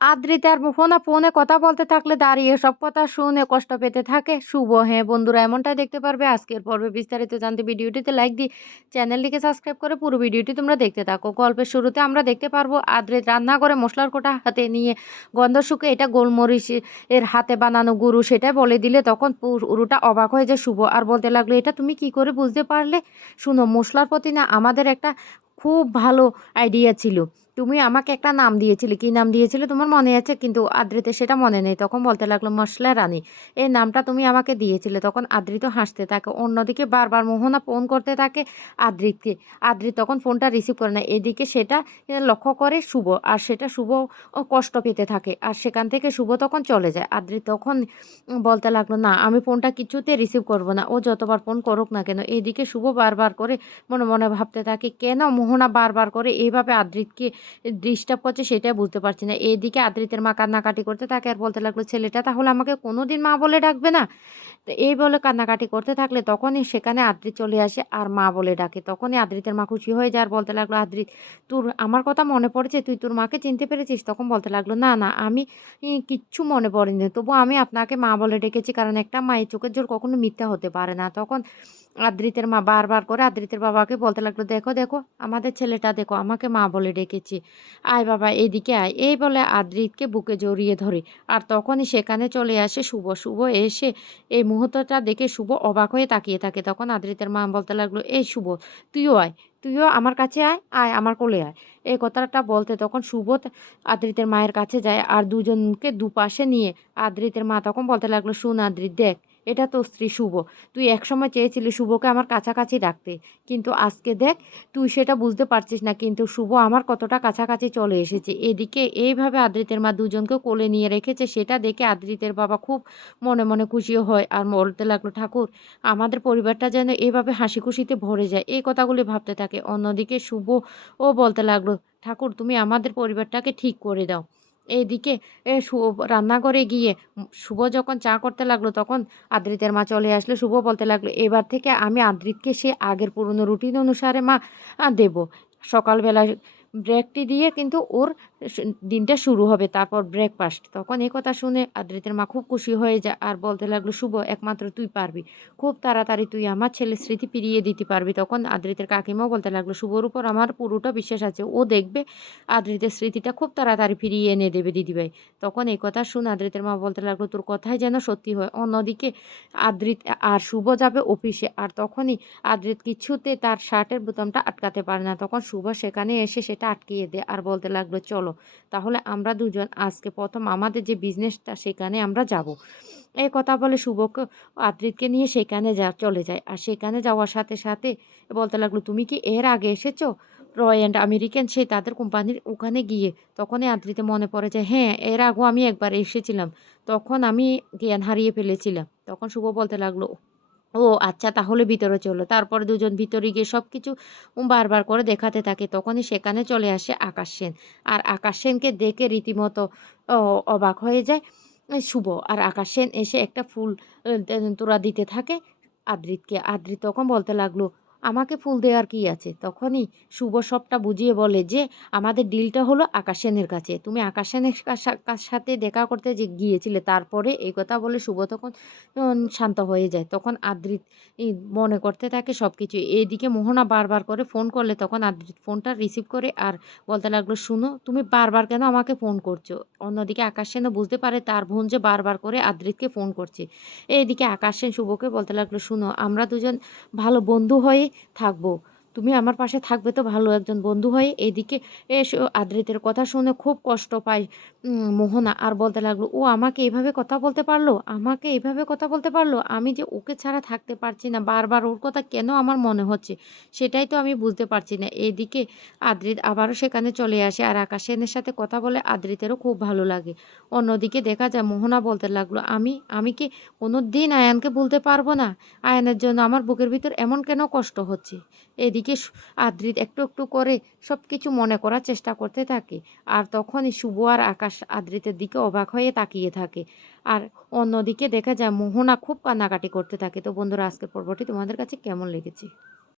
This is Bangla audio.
আদ্রিতার ফোনে ফোনে কথা বলতে থাকলে দাঁড়িয়ে সব কথা শুনে কষ্ট পেতে থাকে। শুভ। হ্যাঁ বন্ধুরা, এমনটাই দেখতে পারবে। আজকের পর্বে বিস্তারিত জানতে ভিডিওটিতে লাইক দিই চ্যানেলটিকে সাবস্ক্রাইব করে পুরো ভিডিওটি তোমরা দেখতে থাকো। গল্পের শুরুতে আমরা দেখতে পারব আদ্রিত রান্না করে মশলার কোটা হাতে নিয়ে গন্ধ শুকে এটা গোলমরিচ এর হাতে বানানো গুরু সেটা বলে দিলে তখন পুরোটা অবাক হয়ে যায়। শুভ, আর বলতে লাগল, এটা তুমি কি করে বুঝতে পারলে? শুনো, মশলার প্রতি না আমাদের একটা খুব ভালো আইডিয়া ছিল। তুমি আমাকে একটা নাম দিয়েছিলে। কী নাম দিয়েছিলে তোমার মনে আছে? কিন্তু আদ্রিতে সেটা মনে নেই। তখন বলতে লাগল, মশলা রানী এই নামটা তুমি আমাকে দিয়েছিলে। তখন আদ্রিত হাসতে থাকে। অন্যদিকে বারবার মোহনা ফোন করতে থাকে আদ্রিতকে। আদ্রিত তখন ফোনটা রিসিভ করে না। এদিকে সেটা লক্ষ্য করে শুভ, আর সেটা শুভ কষ্ট পেতে থাকে। আর সেখান থেকে শুভ তখন চলে যায়। আদ্রিত তখন বলতে লাগল, না, আমি ফোনটা কিছুতে রিসিভ করব না। ও যতবার ফোন করুক না কেন। এদিকে শুভ বারবার করে মনে মনে ভাবতে থাকে, কেন মোহনা বারবার করে এইভাবে আদ্রিতকে ডিস্টার্ব করছে সেটাই বুঝতে পারছি না। এদিকে আদ্রিতের মা কান্নাকাটি করতে থাকে আর বলতে লাগল, ছেলেটা তাহলে আমাকে কোনো দিন মা বলে ডাকবে না? তো এই বলে কান্নাকাটি করতে থাকলে তখনই সেখানে আদ্রিত চলে আসে আর মা বলে ডাকে। তখনই আদ্রিতের মা খুশি হয়ে যায় আর বলতে লাগল, আদ্রিত, তোর, আমার কথা মনে পড়েছে, তুই তোর মাকে চিনতে পেরেছিস? তখন বলতে লাগল, না না, আমি কিচ্ছু মনে পড়েনি। তবু আমি আপনাকে মা বলে ডেকেছি কারণ একটা মায়ের চোখের জোর কখনো মিথ্যা হতে পারে না। তখন আদ্রিতের মা বারবার করে আদ্রিতের বাবাকে বলতে লাগল, দেখো দেখো, আমাদের ছেলেটা, দেখো, আমাকে মা বলে ডেকেছি। আয় বাবা, এইদিকে আয়। এই বলে আদ্রিতকে বুকে জড়িয়ে ধরে। আর তখনই সেখানে চলে আসে শুভ। শুভ এসে এই মুহূর্তটা দেখে শুভ অবাক হয়ে তাকিয়ে থাকে। তখন আদ্রিতের মা বলতে লাগল, এই শুভ, তুইও আয়, তুইও আমার কাছে আয় আয় আমার কোলে আয়। এই কথাটা বলতে তখন শুভ আদ্রিতের মায়ের কাছে যায় আর দুজনকে দুপাশে নিয়ে আদ্রিতের মা তখন বলতে লাগল, শুন আদ্রিত, দেখ এটা তো স্ত্রী শুভ। তুই একসময় চেয়েছিলি শুভকে আমার কাছাকাছি রাখতে। কিন্তু আজকে দেখ, তুই সেটা বুঝতে পারছিস না, কিন্তু শুভ আমার কতটা কাছাকাছি চলে এসেছে। এদিকে এইভাবে আদ্রিতের মা দুজনকে কোলে নিয়ে রেখেছে, সেটা দেখে আদ্রিতের বাবা খুব মনে মনে খুশিও হয়। আর বলতে লাগল, ঠাকুর, আমাদের পরিবারটা যেন এভাবে হাসি খুশিতে ভরে যায়। এই কথাগুলি ভাবতে থাকে। অন্যদিকে শুভ ও বলতে লাগল, ঠাকুর, তুমি আমাদের পরিবারটাকে ঠিক করে দাও। এইদিকে রান্নাঘরে গিয়ে শুভ যখন চা করতে লাগল তখন আদ্রিতের মা চলে আসলো, শুভ বলতে লাগল, এবার থেকে আমি আদ্রিতকে সে আগের পুরনো রুটিন অনুসারে মা দেব। সকালবেলা ব্রেকটি দিয়ে কিন্তু ওর দিনটা শুরু হবে, তারপর ব্রেকফাস্ট তখন এই কথা শুনে আদ্রিতের মা খুব খুশি হয়ে যায়, আর বলতে লাগল, শুভ, একমাত্র তুই পারবি। খুব তাড়াতাড়ি তুই আমার ছেলের স্মৃতি ফিরিয়ে দিতে পারবি। তখন আদ্রিতের কাকিমাও বলতে লাগল, শুভর উপর আমার পুরোটা বিশ্বাস আছে। ও দেখবে আদ্রিতের স্মৃতিটা খুব তাড়াতাড়ি ফিরিয়ে এনে দেবে দিদিভাই তখন এই কথা শুনে আদ্রিতের মা বলতে লাগল, তোর কথাই যেন সত্যি হয়। অন্যদিকে আদ্রিত, আর শুভ যাবে অফিসে। আর তখনই আদ্রিত কিছুতে তার শার্টের বোতামটা আটকাতে পারে না। তখন শুভ সেখানে এসে সেটা আটকিয়ে দেয় আর বলতে লাগল, চলো, তাহলে আমরা দুজন আজকে প্রথম আমাদের যে বিজনেসটা সেখানে আমরা যাব। এই কথা বলে শুভকে আদ্রিতকে নিয়ে সেখানে যা, চলে যায়। আর সেখানে যাওয়ার সাথে সাথে বলতে লাগল, তুমি কি এর আগে এসেছ? রয় অ্যান্ড আমেরিকান সে তাদের কোম্পানির ওখানে গিয়ে তখনই আদ্রিতে মনে পড়ে যে হ্যাঁ এর আগেও আমি একবার এসেছিলাম। তখন আমি জ্ঞান হারিয়ে ফেলেছিলাম। তখন শুভ বলতে লাগল ও আচ্ছা তাহলে ভিতরে চলো। তারপর দুজন ভিতরে গিয়ে সব কিছু বারবার করে দেখাতে থাকে। তখনই সেখানে চলে আসে আকাশ সেন। আর আকাশ সেনকে দেখে রীতিমতো অবাক হয়ে যায় শুভ। আর আকাশ সেন এসে একটা ফুল তোরা দিতে থাকে আদ্রিতকে। আদ্রিত তখন বলতে লাগল আমাকে ফুল দেওয়ার কি আছে? তখনই শুভ সবটা বুঝিয়ে বলে যে, আমাদের ডিলটা হলো আকাশ সেনের কাছে। তুমি আকাশ সেনের সাথে দেখা করতে যে, গিয়েছিলে, তারপরে এই কথা বলে শুভ তখন শান্ত হয়ে যায়। তখন আদ্রিত মনে করতে থাকে সব কিছু এইদিকে মোহনা বারবার করে ফোন করলে তখন আদ্রিত ফোনটা রিসিভ করে আর বলতে লাগল, শুনো, তুমি বারবার কেন আমাকে ফোন করছ? অন্যদিকে আকাশ সেনও বুঝতে পারে তার বোন যে বারবার করে আদ্রিতকে ফোন করছে। এইদিকে আকাশ সেন শুভকে বলতে লাগল, শুনো, আমরা দুজন ভালো বন্ধু হয়ে থাকব। তুমি আমার পাশে থাকবে তো ভালো একজন বন্ধু হয়ে। এদিকে আদ্রিতের কথা শুনে খুব কষ্ট পায় মোহনা। আর বলতে লাগল, ও আমাকে এইভাবে কথা বলতে পারল? আমাকে এইভাবে কথা বলতে পারল? আমি যে ওকে ছাড়া থাকতে পারছি না, বারবার ওর কথা কেন আমার মনে হচ্ছে? সেটাই তো আমি বুঝতে পারছি না। এদিকে আদ্রিত আবারও সেখানে চলে আসে আর আকাশ সেনের সাথে কথা বলে আদ্রিতেরও খুব ভালো লাগে। অন্যদিকে দেখা যায়, মোহনা বলতে লাগল, আমি আমি কি কোনো দিন আয়ানকে বলতে পারব না? আয়ানের জন্য আমার বুকের ভিতর এমন কেন কষ্ট হচ্ছে? এদিকে আদ্রিত একটু একটু করে সব কিছু মনে করার চেষ্টা করতে থাকে। আর তখনই শুভ আর আকাশ আদৃতের দিকে অবাক হয়ে তাকিয়ে থাকে। আর অন্যদিকে দেখা যায় মোহনা খুব কান্নাকাটি করতে থাকে। তো বন্ধুরা, আজকের পর্বটি তোমাদের কাছে কেমন লেগেছে?